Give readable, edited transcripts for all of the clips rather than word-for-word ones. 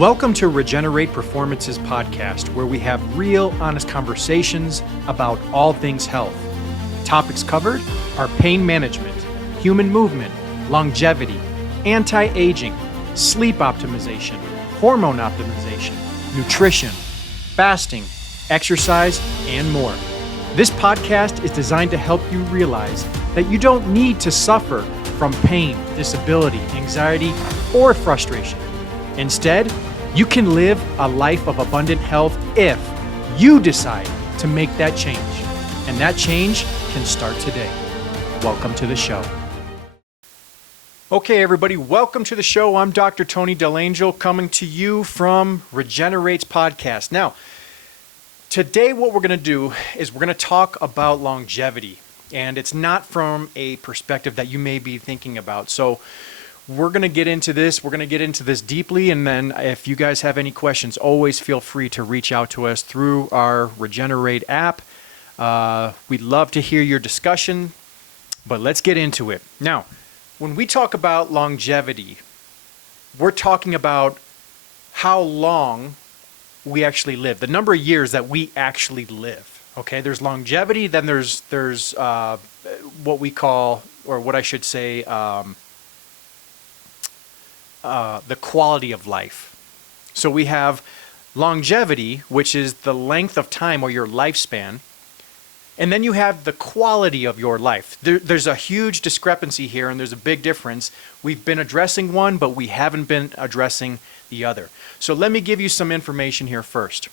Welcome to Regenerate Performance's podcast, where we have real, honest conversations about all things health. Topics covered are pain management, human movement, longevity, anti-aging, sleep optimization, hormone optimization, nutrition, fasting, exercise, and more. This podcast is designed to help you realize that you don't need to suffer from pain, disability, anxiety, or frustration. Instead, you can live a life of abundant health if you decide to make that change. And that change can start today. Welcome to the show. Okay, everybody, welcome to the show. I'm Dr. Tony Delangel coming to you from Regenerate's podcast. Now, today what we're going to do is we're going to talk about longevity. And it's not from a perspective that you may be thinking about. So we're going to get into this. We're going to get into this deeply. And then if you guys have any questions, always feel free to reach out to us through our Regenerate app. We'd love to hear your discussion, but let's get into it. Now, when we talk about longevity, we're talking about how long we actually live, the number of years that we actually live. Okay, there's longevity, then there's what we call, or what I should say, the quality of life. So we have longevity, which is the length of time or your lifespan. And then you have the quality of your life. There's a huge discrepancy here, and there's a big difference. We've been addressing one, but we haven't been addressing the other. So let me give you some information here first.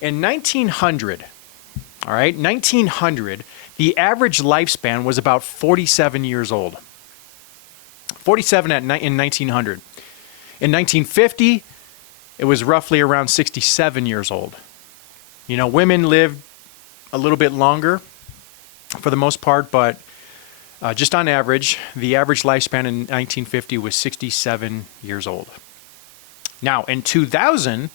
In 1900, all right, 1900, the average lifespan was about 47 years old. 47 in 1900. In 1950, it was roughly around 67 years old. You know, women lived a little bit longer for the most part, but just on average, the average lifespan in 1950 was 67 years old. Now, in 2000,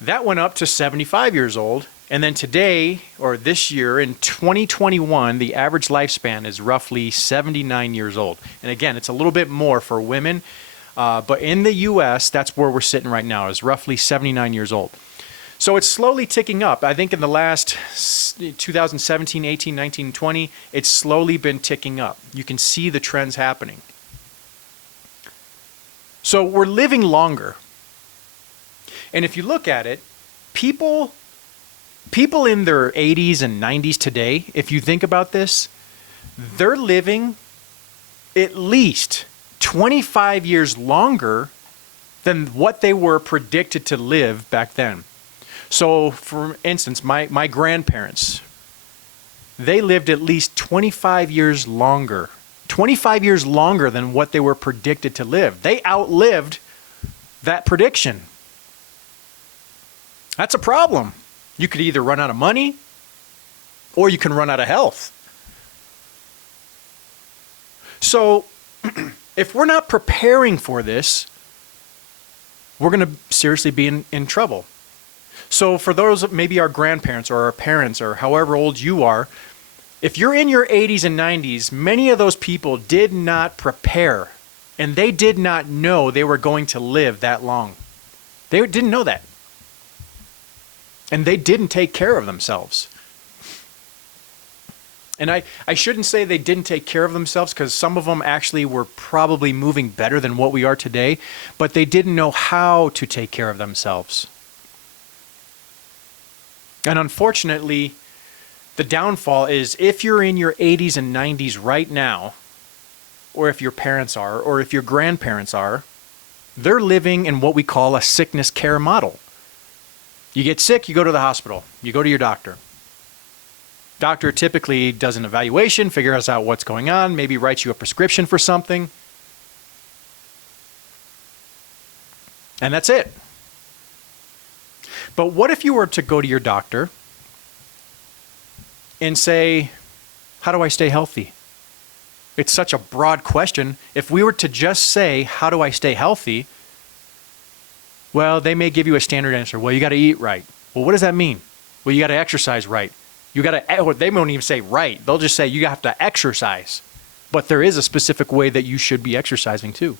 that went up to 75 years old. And then today, or this year, in 2021, the average lifespan is roughly 79 years old. And again, it's a little bit more for women, but in the U.S., that's where we're sitting right now, is roughly 79 years old. So it's slowly ticking up. I think in the last 2017, 18, 19, 20, it's slowly been ticking up. You can see the trends happening. So we're living longer. And if you look at it, people in their 80s and 90s today, if you think about this, they're living at least 25 years longer than what they were predicted to live back then. So, for instance, my grandparents, they lived at least 25 years longer. 25 years longer than what they were predicted to live. They outlived that prediction. That's a problem. You could either run out of money or you can run out of health. So if we're not preparing for this, we're going to seriously be in trouble. So for those, maybe our grandparents or our parents or however old you are, if you're in your 80s and 90s, many of those people did not prepare, and they did not know they were going to live that long. They didn't know that. And they didn't take care of themselves. And I shouldn't say they didn't take care of themselves, because some of them actually were probably moving better than what we are today, but they didn't know how to take care of themselves. And unfortunately, the downfall is if you're in your 80s and 90s right now, or if your parents are, or if your grandparents are, they're living in what we call a sickness care model. You get sick, you go to the hospital. You go to your doctor. Doctor typically does an evaluation, figures out what's going on, maybe writes you a prescription for something. And that's it. But what if you were to go to your doctor and say, how do I stay healthy? It's such a broad question. If we were to just say, how do I stay healthy? Well, they may give you a standard answer. Well, you got to eat right. Well, what does that mean? Well, you got to exercise right. You got to, or they won't even say right. They'll just say you have to exercise. But there is a specific way that you should be exercising too.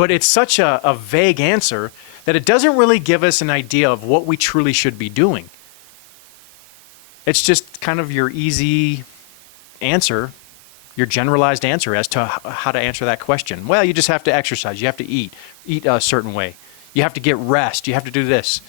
But it's such a vague answer that it doesn't really give us an idea of what we truly should be doing. It's just kind of your easy answer, your generalized answer as to how to answer that question. Well, you just have to exercise. You have to eat a certain way. You have to get rest. You have to do this.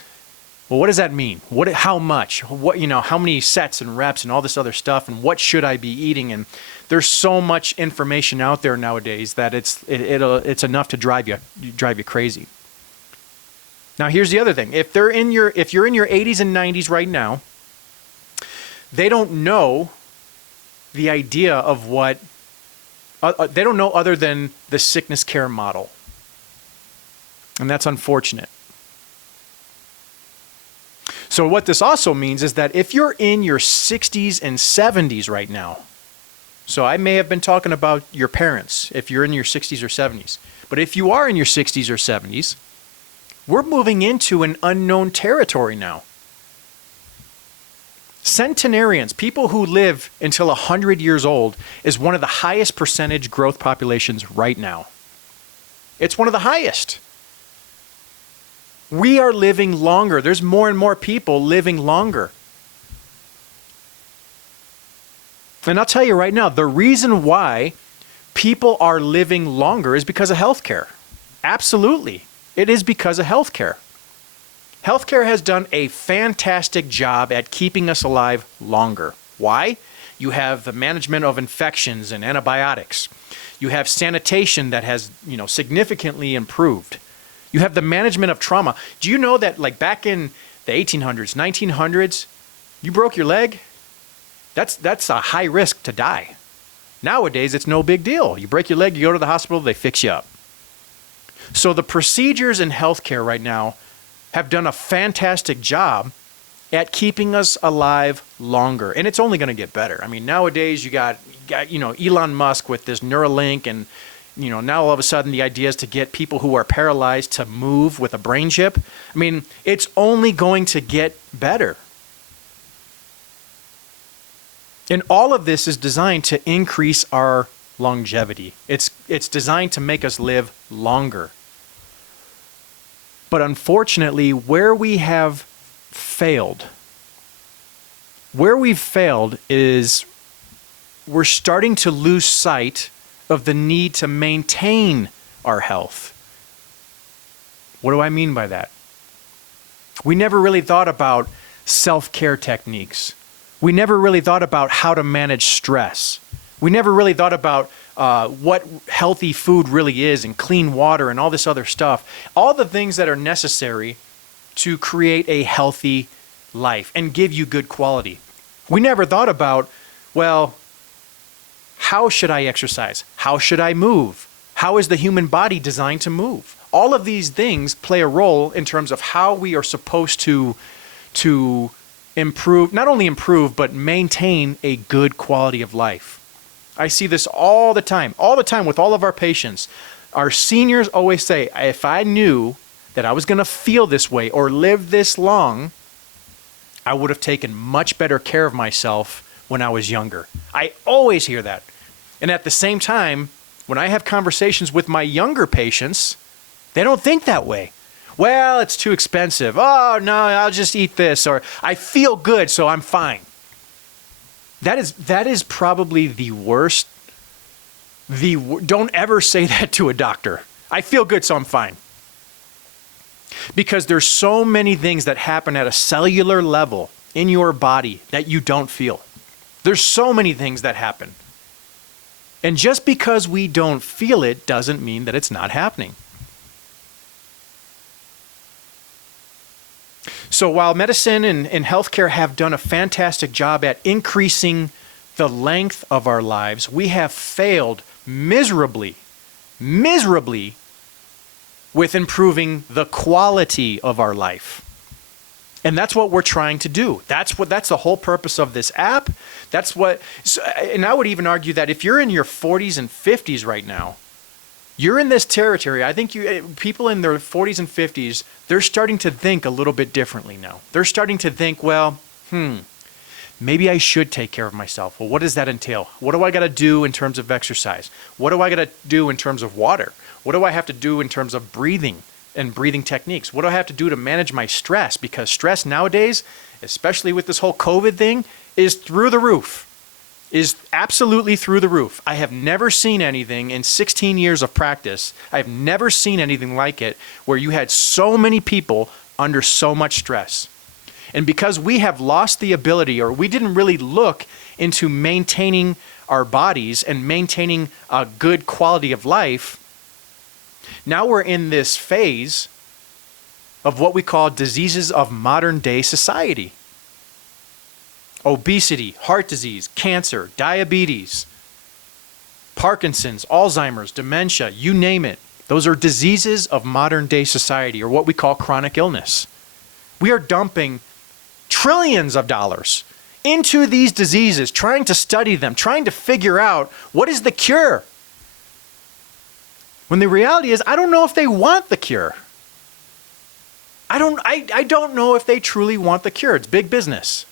Well, what does that mean? How much? How many sets and reps and all this other stuff, and what should I be eating? And there's so much information out there nowadays that it's enough to drive you crazy. Now, here's the other thing. If you're in your 80s and 90s right now, they don't know the idea of what they don't know other than the sickness care model. And that's unfortunate. So what this also means is that if you're in your 60s and 70s right now, so I may have been talking about your parents if you're in your 60s or 70s, but if you are in your 60s or 70s, we're moving into an unknown territory now. Centenarians, people who live until 100 years old, is one of the highest percentage growth populations right now. It's one of the highest. We are living longer. There's more and more people living longer. And I'll tell you right now, the reason why people are living longer is because of healthcare. Absolutely. It is because of healthcare. Healthcare has done a fantastic job at keeping us alive longer. Why? You have the management of infections and antibiotics. You have sanitation that has, significantly improved. You have the management of trauma. Do you know that back in the 1800s, 1900s, you broke your leg? That's a high risk to die. Nowadays, it's no big deal. You break your leg, you go to the hospital, they fix you up. So the procedures in healthcare right now have done a fantastic job at keeping us alive longer. And it's only going to get better. I mean, nowadays you got Elon Musk with this Neuralink, and now all of a sudden the idea is to get people who are paralyzed to move with a brain chip. I mean, it's only going to get better. And all of this is designed to increase our longevity. It's designed to make us live longer. But unfortunately, where we've failed is we're starting to lose sight of the need to maintain our health. What do I mean by that? We never really thought about self-care techniques. We never really thought about how to manage stress. We never really thought about what healthy food really is, and clean water and all this other stuff. All the things that are necessary to create a healthy life and give you good quality. We never thought about, well, how should I exercise? How should I move? How is the human body designed to move? All of these things play a role in terms of how we are supposed to improve, not only improve, but maintain a good quality of life. I see this all the time with all of our patients. Our seniors always say, if I knew that I was going to feel this way or live this long, I would have taken much better care of myself when I was younger. I always hear that. And at the same time, when I have conversations with my younger patients, they don't think that way. Well, it's too expensive. Oh, no, I'll just eat this. Or I feel good, so I'm fine. That is probably the worst. Don't ever say that to a doctor. I feel good, so I'm fine. Because there's so many things that happen at a cellular level in your body that you don't feel. There's so many things that happen. And just because we don't feel it doesn't mean that it's not happening. So while medicine and healthcare have done a fantastic job at increasing the length of our lives, we have failed miserably with improving the quality of our life. And that's what we're trying to do. That's the whole purpose of this app. And I would even argue that if you're in your 40s and 50s right now, you're in this territory. I think people in their 40s and 50s, they're starting to think a little bit differently now. They're starting to think, well, maybe I should take care of myself. Well, what does that entail? What do I got to do in terms of exercise? What do I got to do in terms of water? What do I have to do in terms of breathing and breathing techniques? What do I have to do to manage my stress? Because stress nowadays, especially with this whole COVID thing, is through the roof. Is absolutely through the roof. I have never seen anything in 16 years of practice. I've never seen anything like it where you had so many people under so much stress. And because we have lost the ability, or we didn't really look into maintaining our bodies and maintaining a good quality of life, now we're in this phase of what we call diseases of modern day society. Obesity, heart disease, cancer, diabetes, Parkinson's, Alzheimer's, dementia, you name it. Those are diseases of modern day society, or what we call chronic illness. We are dumping trillions of dollars into these diseases, trying to study them, trying to figure out what is the cure. When the reality is, I don't know if they want the cure. I don't know if they truly want the cure. It's big business.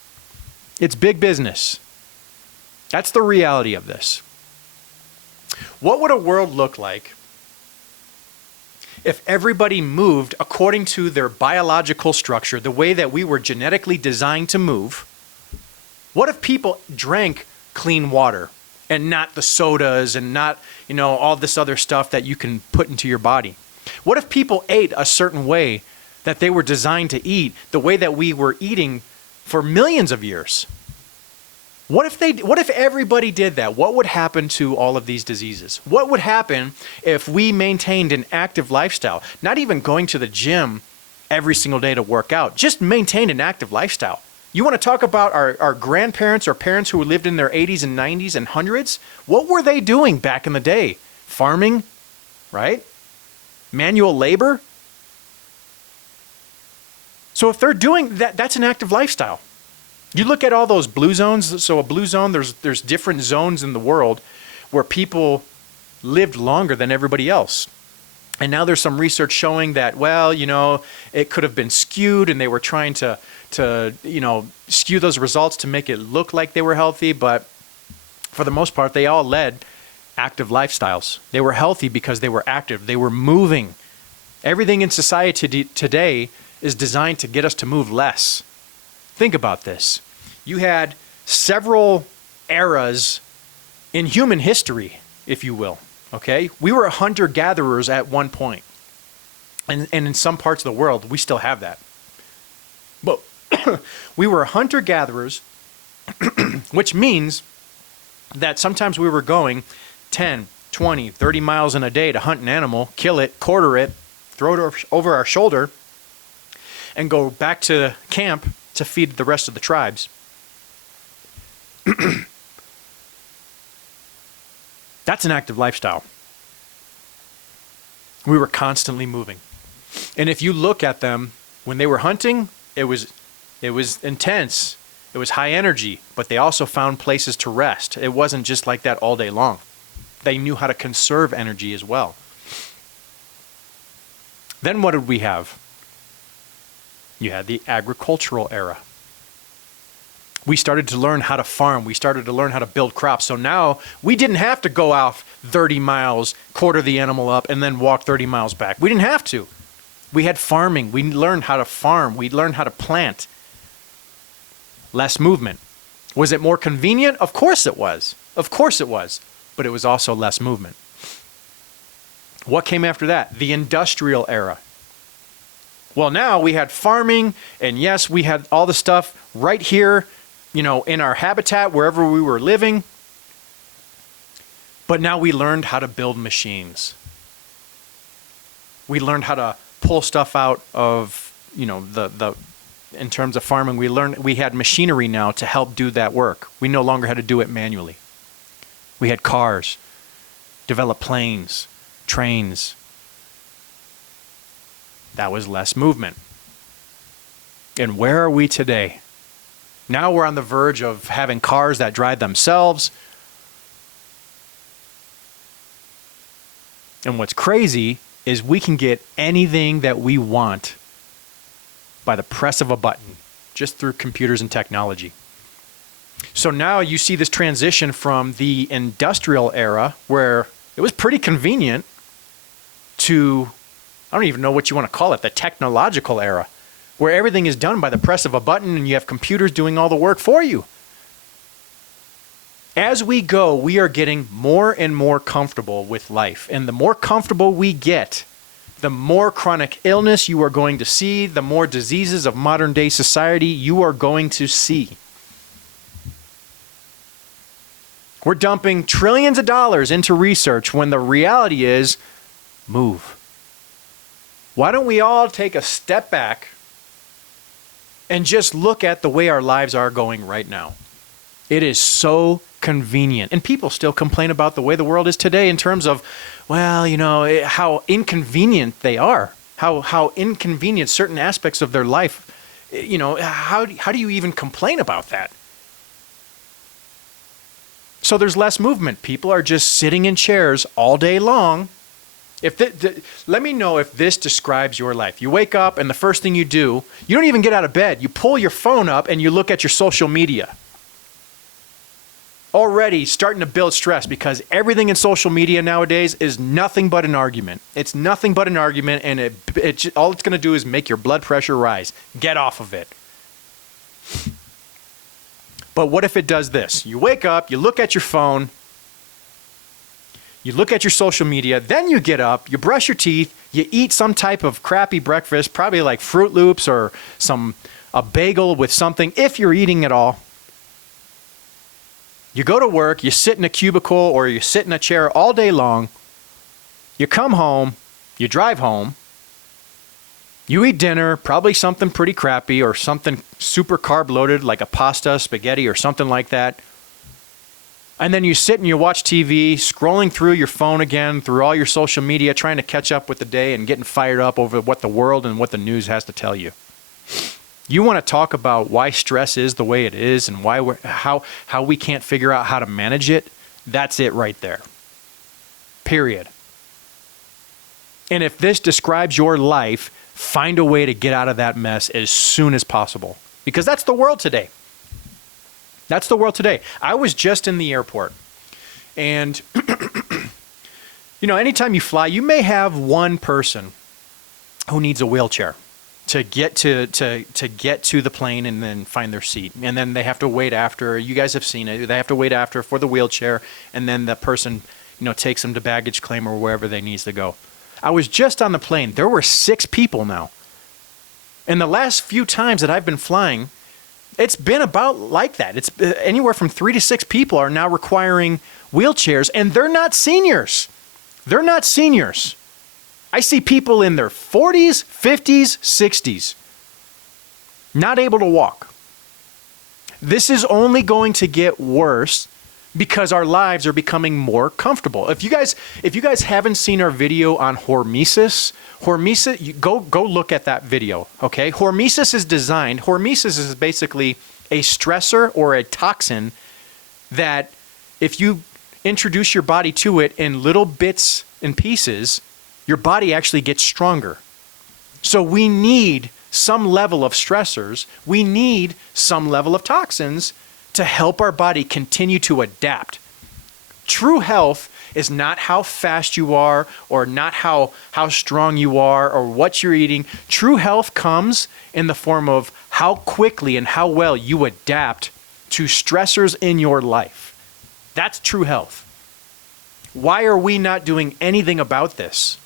It's big business. That's the reality of this. What would a world look like if everybody moved according to their biological structure, the way that we were genetically designed to move? What if people drank clean water and not the sodas and not, all this other stuff that you can put into your body? What if people ate a certain way that they were designed to eat, the way that we were eating for millions of years? What if everybody did that? What would happen to all of these diseases? What would happen if we maintained an active lifestyle? Not even going to the gym every single day to work out, just maintain an active lifestyle. You want to talk about our grandparents or parents who lived in their 80s and 90s and hundreds? What were they doing back in the day? Farming, right? Manual labor? So if they're doing that, that's an active lifestyle. You look at all those blue zones. So a blue zone, there's different zones in the world where people lived longer than everybody else. And now there's some research showing that, it could have been skewed, and they were trying to skew those results to make it look like they were healthy. But for the most part, they all led active lifestyles. They were healthy because they were active. They were moving. Everything in society today is designed to get us to move less. Think about this. You had several eras in human history, if you will, okay? We were hunter-gatherers at one point. And in some parts of the world, we still have that. But we were hunter-gatherers, which means that sometimes we were going 10, 20, 30 miles in a day to hunt an animal, kill it, quarter it, throw it over our shoulder, and go back to camp to feed the rest of the tribes. That's an active lifestyle. We were constantly moving. And if you look at them, when they were hunting, it was intense. It was high energy, but they also found places to rest. It wasn't just like that all day long. They knew how to conserve energy as well. Then what did we have? You had the agricultural era. We started to learn how to farm. We started to learn how to build crops. So now we didn't have to go off 30 miles, quarter the animal up, and then walk 30 miles back. We didn't have to. We had farming. We learned how to farm. We learned how to plant. Less movement. Was it more convenient? Of course it was. Of course it was. But it was also less movement. What came after that? The industrial era. Well, now we had farming, and yes, we had all the stuff right here, in our habitat, wherever we were living. But now we learned how to build machines. We learned how to pull stuff out of, in terms of farming, we had machinery now to help do that work. We no longer had to do it manually. We had cars, developed planes, trains. That was less movement. And where are we today? Now we're on the verge of having cars that drive themselves. And what's crazy is we can get anything that we want by the press of a button, just through computers and technology. So now you see this transition from the industrial era, where it was pretty convenient. to, I don't even know what you want to call it, the technological era, where everything is done by the press of a button and you have computers doing all the work for you. As we go, we are getting more and more comfortable with life. And the more comfortable we get, the more chronic illness you are going to see, the more diseases of modern day society you are going to see. We're dumping trillions of dollars into research when the reality is, move. Why don't we all take a step back and just look at the way our lives are going right now? It is so convenient. And people still complain about the way the world is today in terms of, well, how inconvenient they are, how inconvenient certain aspects of their life, how do you even complain about that? So there's less movement. People are just sitting in chairs all day long. Let me know if this describes your life. You wake up and the first thing you do, you don't even get out of bed. You pull your phone up and you look at your social media. Already starting to build stress because everything in social media nowadays is nothing but an argument. It's nothing but an argument, and all it's going to do is make your blood pressure rise. Get off of it. But what if it does this? You wake up, you look at your phone, you look at your social media, then you get up, you brush your teeth, you eat some type of crappy breakfast, probably like Fruit Loops or a bagel with something, if you're eating at all. You go to work, you sit in a cubicle or you sit in a chair all day long. You come home, you drive home, you eat dinner, probably something pretty crappy or something super carb loaded like a pasta, spaghetti or something like that. And then you sit and you watch TV, scrolling through your phone again, through all your social media, trying to catch up with the day and getting fired up over what the world and what the news has to tell you. You want to talk about why stress is the way it is and how we can't figure out how to manage it? That's it right there. Period. And if this describes your life, find a way to get out of that mess as soon as possible. Because that's the world today. That's the world today. I was just in the airport. And, anytime you fly, you may have one person who needs a wheelchair to get to the plane and then find their seat. And then they have to wait after. You guys have seen it. They have to wait after for the wheelchair, and then the person, takes them to baggage claim or wherever they needs to go. I was just on the plane. There were 6 people now. And the last few times that I've been flying, it's been about like that. It's anywhere from 3 to 6 people are now requiring wheelchairs, and they're not seniors. They're not seniors. I see people in their 40s, 50s, 60s not able to walk. This is only going to get worse because our lives are becoming more comfortable. If you guys haven't seen our video on hormesis, go look at that video, okay? Hormesis is basically a stressor or a toxin that if you introduce your body to it in little bits and pieces, your body actually gets stronger. So we need some level of stressors. We need some level of toxins to help our body continue to adapt. True health is not how fast you are or not how strong you are or what you're eating. True health comes in the form of how quickly and how well you adapt to stressors in your life. That's true health. Why are we not doing anything about this?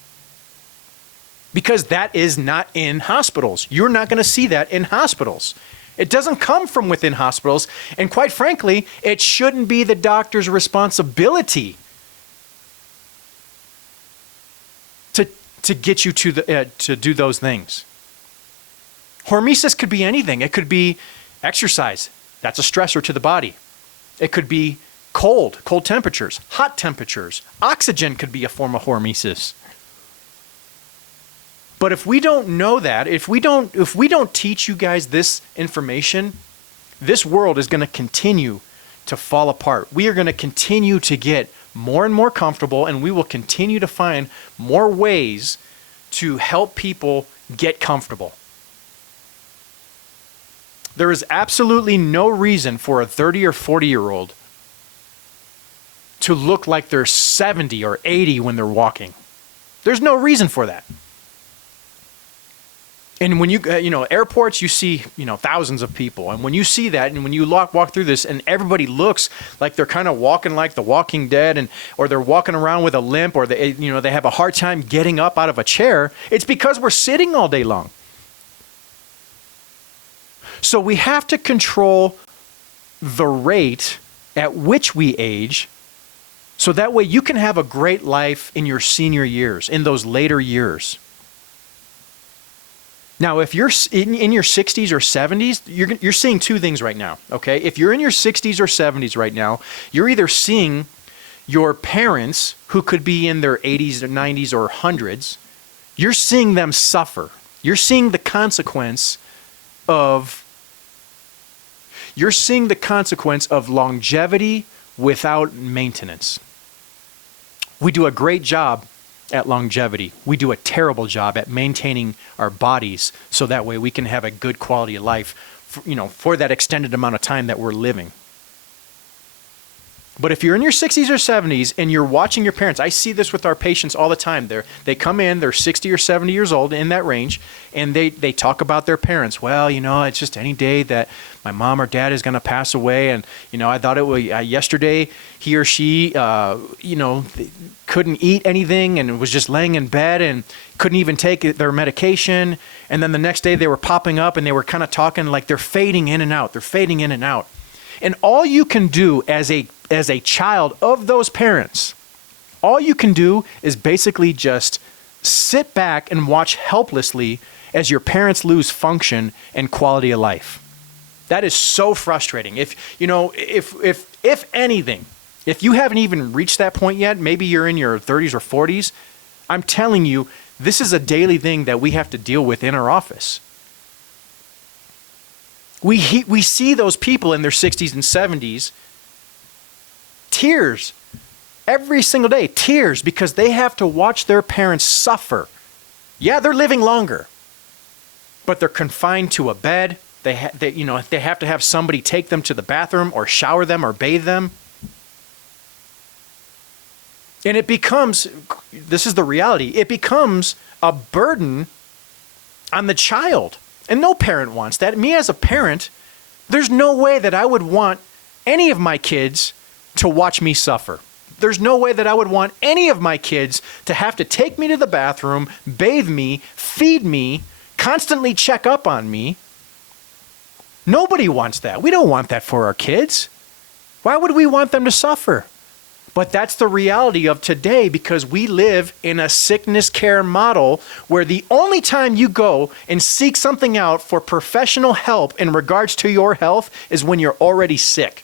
Because that is not in hospitals. You're not going to see that in hospitals. It doesn't come from within hospitals. And quite frankly, it shouldn't be the doctor's responsibility to get you to do those things. Hormesis could be anything. It could be exercise. That's a stressor to the body. It could be cold temperatures, hot temperatures. Oxygen could be a form of hormesis. But if we don't know that, if we don't teach you guys this information, this world is going to continue to fall apart. We are going to continue to get more and more comfortable, and we will continue to find more ways to help people get comfortable. There is absolutely no reason for a 30 or 40-year-old to look like they're 70 or 80 when they're walking. There's no reason for that. And when airports, you see, thousands of people. And when you see that, and when you walk through this, and everybody looks like they're kind of walking like the Walking Dead, or they're walking around with a limp, or they have a hard time getting up out of a chair, it's because we're sitting all day long. So we have to control the rate at which we age, so that way you can have a great life in your senior years, in those later years. Now, if you're in your 60s or 70s, you're seeing two things right now, okay? If you're in your 60s or 70s right now, you're either seeing your parents, who could be in their 80s or 90s or 100s, you're seeing them suffer. You're seeing the consequence of longevity without maintenance. We do a great job at longevity. We do a terrible job at maintaining our bodies, so that way we can have a good quality of life for that extended amount of time that we're living. But if you're in your 60s or 70s and you're watching your parents, I see this with our patients all the time. They come in, they're 60 or 70 years old, in that range, and they talk about their parents. Well, it's just any day that my mom or dad is going to pass away, and I thought it was yesterday he or she couldn't eat anything and was just laying in bed and couldn't even take their medication, and then the next day they were popping up and they were kind of talking like they're fading in and out. They're fading in and out. And all you can do as a child of those parents, all you can do is basically just sit back and watch helplessly as your parents lose function and quality of life. That is so frustrating. If anything, if you haven't even reached that point yet, maybe you're in your 30s or 40s, I'm telling you, this is a daily thing that we have to deal with in our office. We see those people in their 60s and 70s, tears, every single day, tears, because they have to watch their parents suffer. Yeah, they're living longer, but they're confined to a bed. They have to have somebody take them to the bathroom or shower them or bathe them. And this is the reality, it becomes a burden on the child. And no parent wants that. Me as a parent, there's no way that I would want any of my kids to watch me suffer. There's no way that I would want any of my kids to have to take me to the bathroom, bathe me, feed me, constantly check up on me. Nobody wants that. We don't want that for our kids. Why would we want them to suffer? But that's the reality of today, because we live in a sickness care model where the only time you go and seek something out for professional help in regards to your health is when you're already sick.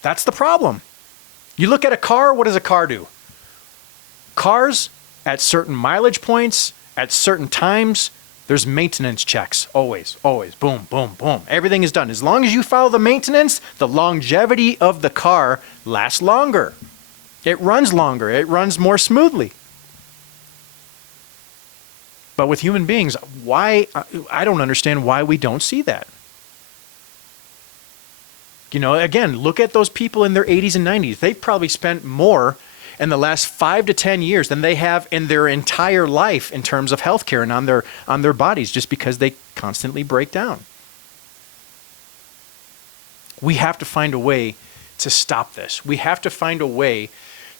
That's the problem. You look at a car, what does a car do? Cars, at certain mileage points, at certain times, there's maintenance checks, always, boom, boom, boom. Everything is done. As long as you follow the maintenance, the longevity of the car lasts longer. It runs longer. It runs more smoothly. But with human beings, I don't understand why we don't see that. Again, look at those people in their 80s and 90s. They've probably spent more in the last 5 to 10 years than they have in their entire life in terms of healthcare and on their bodies, just because they constantly break down. We have to find a way to stop this. We have to find a way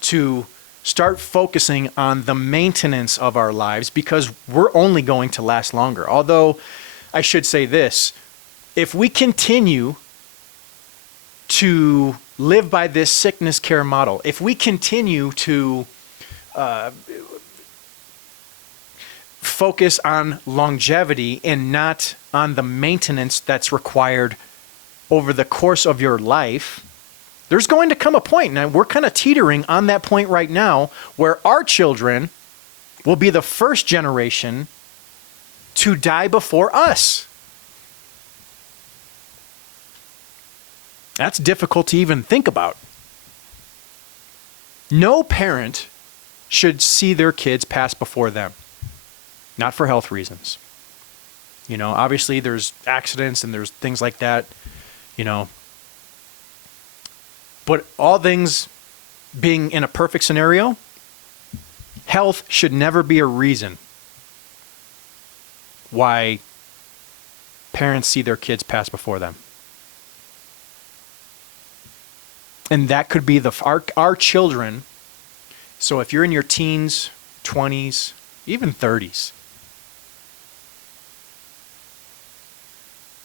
to start focusing on the maintenance of our lives, because we're only going to last longer. Although I should say this, if we continue to live by this sickness care model, if we continue to focus on longevity and not on the maintenance that's required over the course of your life, there's going to come a point, and we're kind of teetering on that point right now, where our children will be the first generation to die before us. That's difficult to even think about. No parent should see their kids pass before them, not for health reasons. Obviously there's accidents and there's things like that, but all things being in a perfect scenario, health should never be a reason why parents see their kids pass before them. And that could be our children. So if you're in your teens, 20s, even 30s,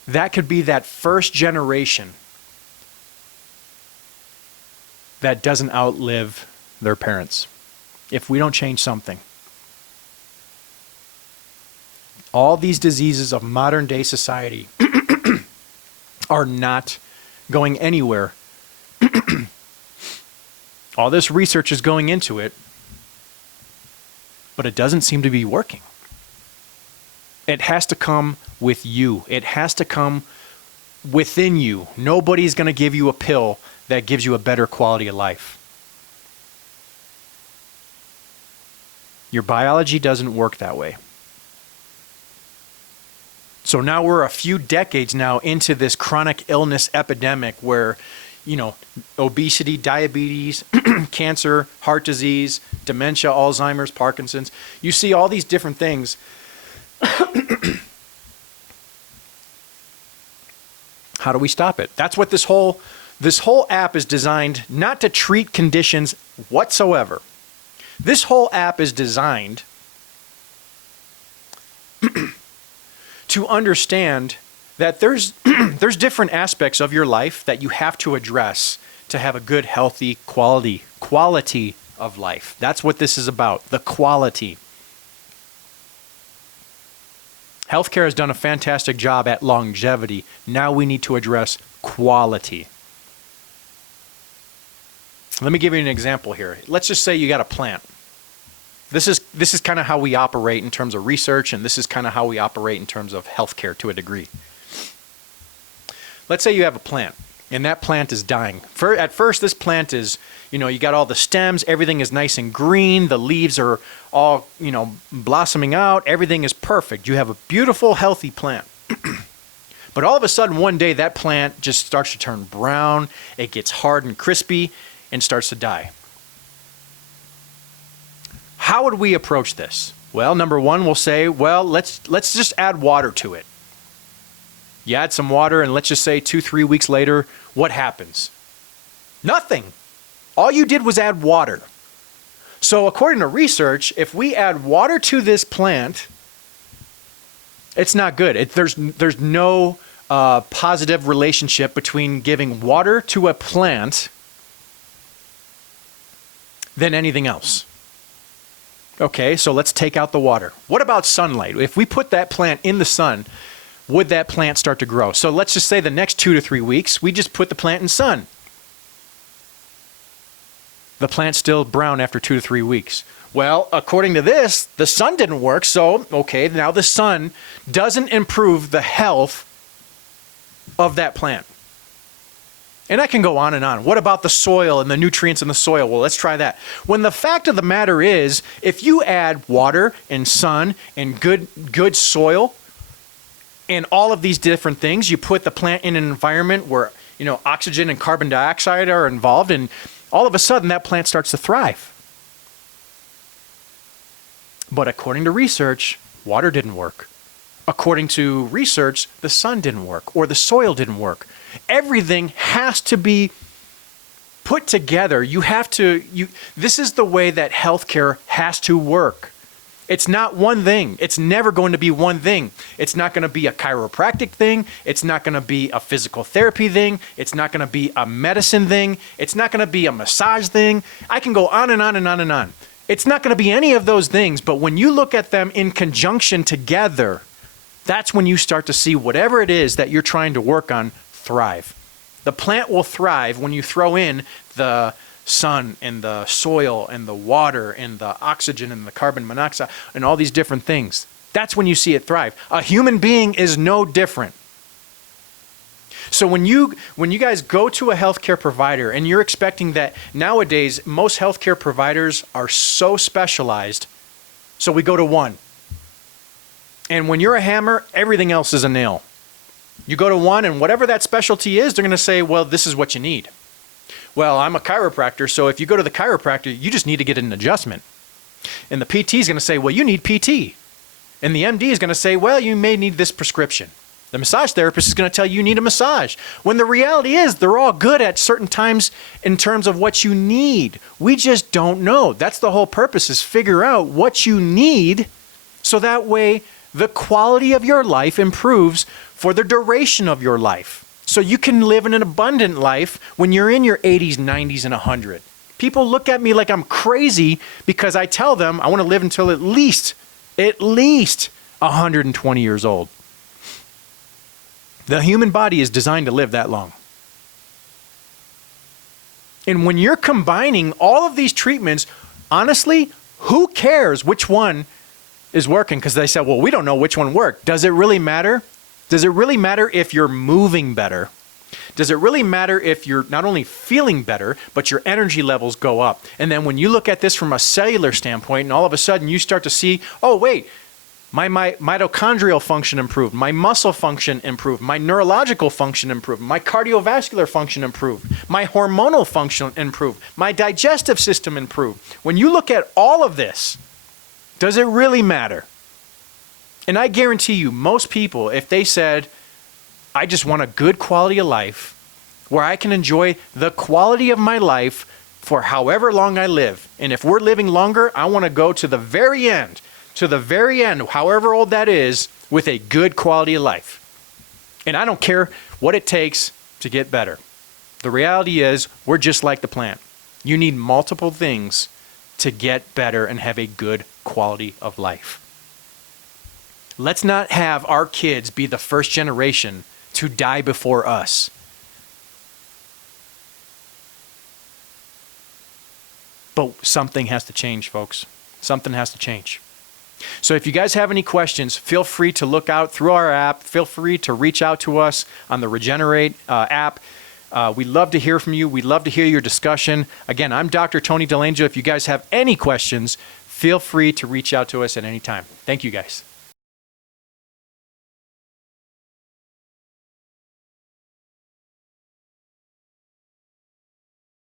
that could be that first generation that doesn't outlive their parents if we don't change something. All these diseases of modern day society are not going anywhere. All this research is going into it, but it doesn't seem to be working. It has to come with you. It has to come within you. Nobody's going to give you a pill that gives you a better quality of life. Your biology doesn't work that way. So now we're a few decades now into this chronic illness epidemic where, obesity, diabetes, cancer, heart disease, dementia, Alzheimer's, Parkinson's. You see all these different things. How do we stop it? That's what this whole app is designed not to treat conditions whatsoever. This whole app is designed to understand that there's different aspects of your life that you have to address to have a good, healthy quality of life. That's what this is about, the quality. Healthcare has done a fantastic job at longevity. Now we need to address quality. Let me give you an example here. Let's just say you got a plant. This is kind of how we operate in terms of research, and this is kind of how we operate in terms of healthcare to a degree. Let's say you have a plant, and that plant is dying. At first, this plant is, you got all the stems, everything is nice and green, the leaves are all, blossoming out, everything is perfect. You have a beautiful, healthy plant. But all of a sudden, one day, that plant just starts to turn brown, it gets hard and crispy, and starts to die. How would we approach this? Well, number one, we'll say, let's just add water to it. You add some water, and let's just say 2-3 weeks later, what happens? Nothing. All you did was add water. So according to research, if we add water to this plant, it's not good. There's no positive relationship between giving water to a plant than anything else. Okay, so let's take out the water. What about sunlight? If we put that plant in the sun, would that plant start to grow? So let's just say the next 2 to 3 weeks, we just put the plant in sun. The plant's still brown after 2 to 3 weeks. Well, according to this, the sun didn't work, so, okay, now the sun doesn't improve the health of that plant. And I can go on and on. What about the soil and the nutrients in the soil? Well, let's try that. When the fact of the matter is, if you add water and sun and good soil and all of these different things, you put the plant in an environment where, oxygen and carbon dioxide are involved, and all of a sudden that plant starts to thrive. But according to research, water didn't work. According to research, the sun didn't work or the soil didn't work. Everything has to be put together. This is the way that healthcare has to work. It's not one thing. It's never going to be one thing. It's not going to be a chiropractic thing. It's not going to be a physical therapy thing. It's not going to be a medicine thing. It's not going to be a massage thing. I can go on and on and on and on. It's not going to be any of those things, but when you look at them in conjunction together, that's when you start to see whatever it is that you're trying to work on thrive. The plant will thrive when you throw in the sun and the soil and the water and the oxygen and the carbon monoxide and all these different things. That's when you see it thrive. A human being is no different. So when you guys go to a healthcare provider and you're expecting that nowadays most healthcare providers are so specialized, so we go to one. And when you're a hammer, everything else is a nail. You go to one and whatever that specialty is, they're going to say, well, this is what you need. Well, I'm a chiropractor, so if you go to the chiropractor, you just need to get an adjustment. And the PT is going to say, well, you need PT. And the MD is going to say, well, you may need this prescription. The massage therapist is going to tell you need a massage. When the reality is they're all good at certain times in terms of what you need. We just don't know. That's the whole purpose, is figure out what you need so that way the quality of your life improves for the duration of your life. So you can live an abundant life when you're in your 80s, 90s, and 100. People look at me like I'm crazy because I tell them I want to live until at least 120 years old. The human body is designed to live that long. And when you're combining all of these treatments, honestly, who cares which one is working? Because they said, well, we don't know which one worked. Does it really matter? Does it really matter if you're moving better? Does it really matter if you're not only feeling better, but your energy levels go up? And then when you look at this from a cellular standpoint, and all of a sudden you start to see, oh, wait, my mitochondrial function improved, my muscle function improved, my neurological function improved, my cardiovascular function improved, my hormonal function improved, my digestive system improved. When you look at all of this, does it really matter? And I guarantee you, most people, if they said, I just want a good quality of life where I can enjoy the quality of my life for however long I live. And if we're living longer, I want to go to the very end, however old that is, with a good quality of life. And I don't care what it takes to get better. The reality is, we're just like the plant. You need multiple things to get better and have a good quality of life. Let's not have our kids be the first generation to die before us. But something has to change, folks. Something has to change. So if you guys have any questions, feel free to look out through our app. Feel free to reach out to us on the Regenerate app. We'd love to hear from you. We'd love to hear your discussion. Again, I'm Dr. Tony DeLangelo. If you guys have any questions, feel free to reach out to us at any time. Thank you, guys.